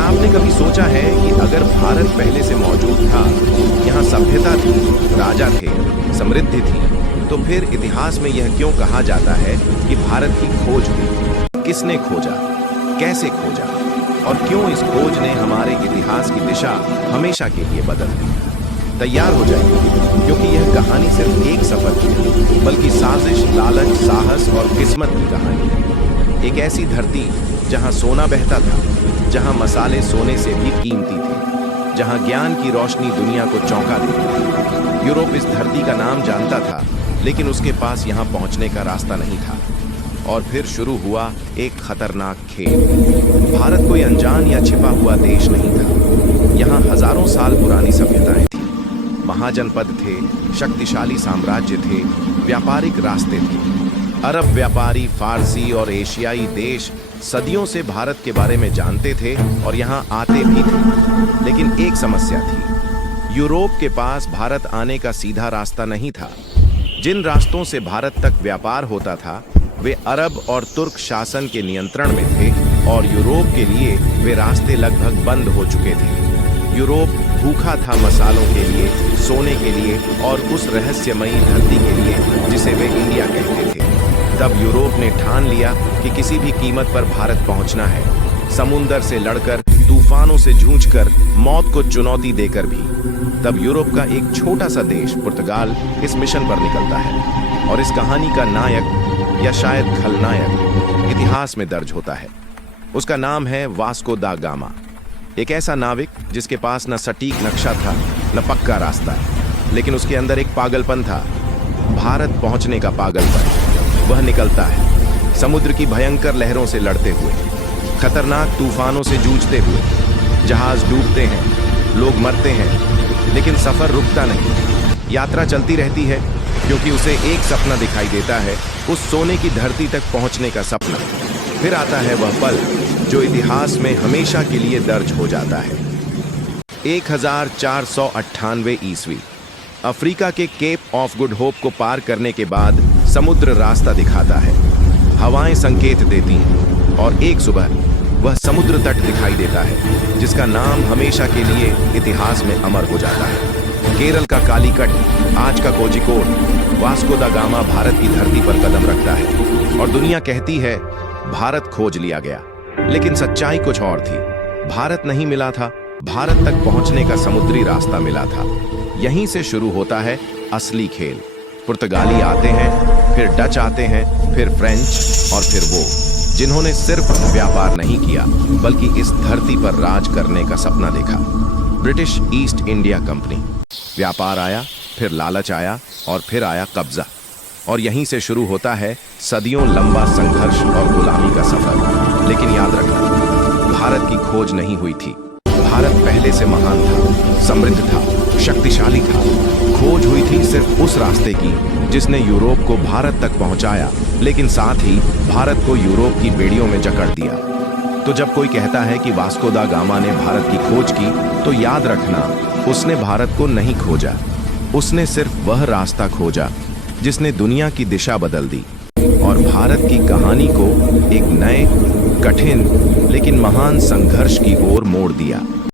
क्या आपने कभी सोचा है कि अगर भारत पहले से मौजूद था, यहाँ सभ्यता थी, राजा थे, समृद्धि थी, तो फिर इतिहास में यह क्यों कहा जाता है कि भारत की खोज हुई? किसने खोजा, कैसे खोजा और क्यों इस खोज ने हमारे इतिहास की दिशा हमेशा के लिए बदल दी? तैयार हो जाइए, क्योंकि यह कहानी सिर्फ एक सफर की नहीं, बल्कि साजिश, लालच, साहस और किस्मत की कहानी है। एक ऐसी धरती जहां सोना बहता था, जहां मसाले सोने से भी कीमती थे, जहां ज्ञान की रोशनी दुनिया को चौंका देती थी। यूरोप इस धरती का नाम जानता था, लेकिन उसके पास यहां पहुंचने का रास्ता नहीं था। और फिर शुरू हुआ एक खतरनाक खेल। भारत कोई अनजान या छिपा हुआ देश नहीं था। यहाँ हजारों साल पुरानी सभ्यताएं थी, महाजनपद थे, शक्तिशाली साम्राज्य थे, व्यापारिक रास्ते थे। अरब व्यापारी, फारसी और एशियाई देश सदियों से भारत के बारे में जानते थे और यहाँ आते भी थे। लेकिन एक समस्या थी, यूरोप के पास भारत आने का सीधा रास्ता नहीं था। जिन रास्तों से भारत तक व्यापार होता था, वे अरब और तुर्क शासन के नियंत्रण में थे और यूरोप के लिए वे रास्ते लगभग बंद हो चुके थे। यूरोप भूखा था मसालों के लिए, सोने के लिए और उस रहस्यमयी धरती के लिए जिसे वे इंडिया कहते थे। तब यूरोप ने ठान लिया कि किसी भी कीमत पर भारत पहुंचना है, समुंदर से लड़कर, तूफानों से जूझकर, मौत को चुनौती देकर भी। तब यूरोप का एक छोटा सा देश पुर्तगाल इस मिशन पर निकलता है और इस कहानी का नायक या शायद खलनायक इतिहास में दर्ज होता है। उसका नाम है वास्को दा गामा। एक ऐसा नाविक जिसके पास न सटीक नक्शा था, न पक्का रास्ता, लेकिन उसके अंदर एक पागलपन था, भारत पहुंचने का पागलपन। वह निकलता है समुद्र की भयंकर लहरों से लड़ते हुए, खतरनाक तूफानों से जूझते हुए। जहाज डूबते हैं, लोग मरते हैं, लेकिन सफर रुकता नहीं। यात्रा चलती रहती है क्योंकि उसे एक सपना दिखाई देता है, उस सोने की धरती तक पहुंचने का सपना। फिर आता है वह पल जो इतिहास में हमेशा के लिए दर्ज हो जाता है। 1498 ईस्वी, अफ्रीका के केप ऑफ गुड होप को पार करने के बाद समुद्र रास्ता दिखाता है। हवाएं संकेत देती हैं और एक सुबह वह समुद्र तट दिखाई देता है जिसका नाम हमेशा के लिए इतिहास में अमर हो जाता है। केरल का कालीकट, आज का कोझिकोड। वास्को दा गामा भारत की धरती पर कदम रखता है और दुनिया कहती है भारत खोज लिया गया। लेकिन सच्चाई कुछ और थी। भारत नहीं मिला था, भारत तक पहुंचने का समुद्री रास्ता मिला था। यहीं से शुरू होता है असली खेल। पुर्तगाली आते हैं, फिर डच आते हैं, फिर फ्रेंच और फिर वो जिन्होंने सिर्फ व्यापार नहीं किया बल्कि इस धरती पर राज करने का सपना देखा। British east India company. व्यापार आया, फिर लालच आया और फिर आया कब्जा। और यहीं से शुरू होता है सदियों लंबा संघर्ष और गुलामी का सफर। लेकिन याद रखना, भारत की खोज नहीं हुई थी। भारत पहले से महान था, समृद्ध था, शक्तिशाली था। खोज हुई थी सिर्फ उस रास्ते की जिसने यूरोप को भारत तक पहुंचाया, लेकिन साथ ही भारत को यूरोप की बेड़ियों में जकड़ दिया। तो जब कोई कहता है कि वास्को दा गामा ने भारत की खोज की, तो याद रखना, उसने भारत को नहीं खोजा। उसने सिर्फ वह रास्ता खोजा जिसने दुनिया की दिशा बदल दी और भारत की कहानी को एक नए, कठिन लेकिन महान संघर्ष की ओर मोड़ दिया।